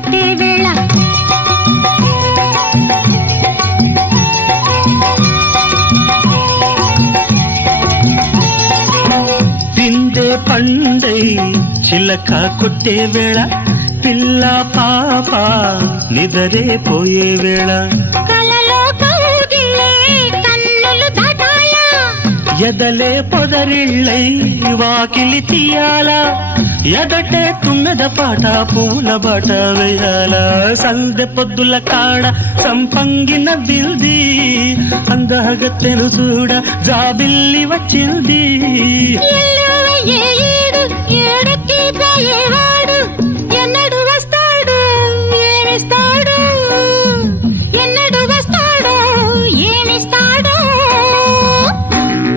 కట్టే వేళ పిండే పండై చిలక కొట్టే వేళ పిల్ల పాప నిదరే పోయే వేళ కలలో కౌగిలే కన్నులు దాటాలా ఎదలే పొదరిళ్ళై వాకిలి తీయాలా ఎదటే తుమ్మెద పాట పూల బాట వేయాల సందె పొద్దుల కాడ సంపంగిన బిల్ది అందగత్తెను చూడ జాబిల్లి వచ్చింది ఏడు ఏడుకి పోయేవా